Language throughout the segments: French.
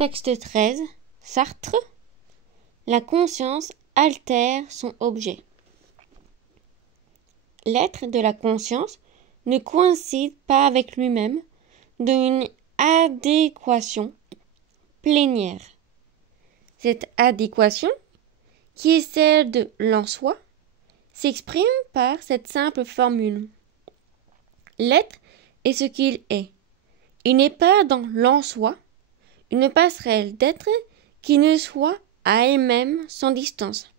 Texte 13. Sartre. La conscience altère son objet. L'être de la conscience ne coïncide pas avec lui-même d'une adéquation plénière. Cette adéquation, qui est celle de l'en-soi, s'exprime par cette simple formule. L'être est ce qu'il est. Il n'est pas dans l'en-soi une passerelle d'être qui ne soit à elle-même sans distance.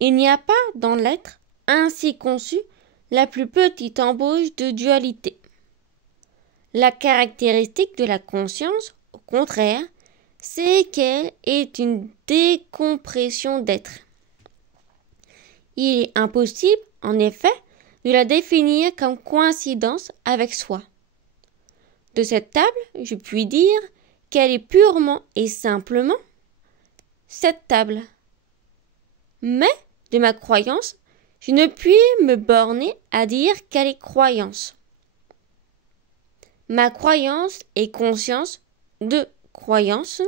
Il n'y a pas dans l'être ainsi conçu la plus petite embauche de dualité. La caractéristique de la conscience, au contraire, c'est qu'elle est une décompression d'être. Il est impossible, en effet, de la définir comme coïncidence avec soi. De cette table, je puis dire qu'elle est purement et simplement cette table. Mais, de ma croyance, je ne puis me borner à dire qu'elle est croyance. Ma croyance est conscience de croyance.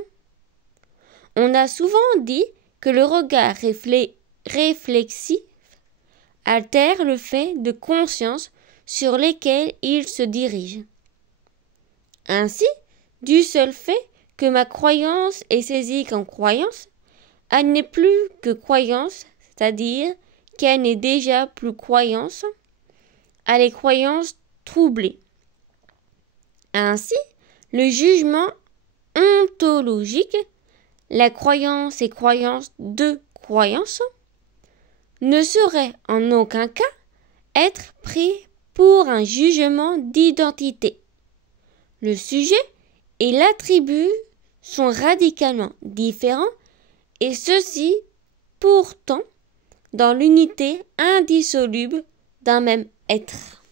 On a souvent dit que le regard réflexif altère le fait de conscience sur lesquels il se dirige. Ainsi, du seul fait que ma croyance est saisie comme croyance, elle n'est plus que croyance, c'est-à-dire qu'elle n'est déjà plus croyance, elle est croyance troublée. Ainsi, le jugement ontologique, la croyance et croyance de croyance, ne saurait en aucun cas être pris pour un jugement d'identité. Le sujet et l'attribut sont radicalement différents et ceux-ci pourtant dans l'unité indissoluble d'un même être.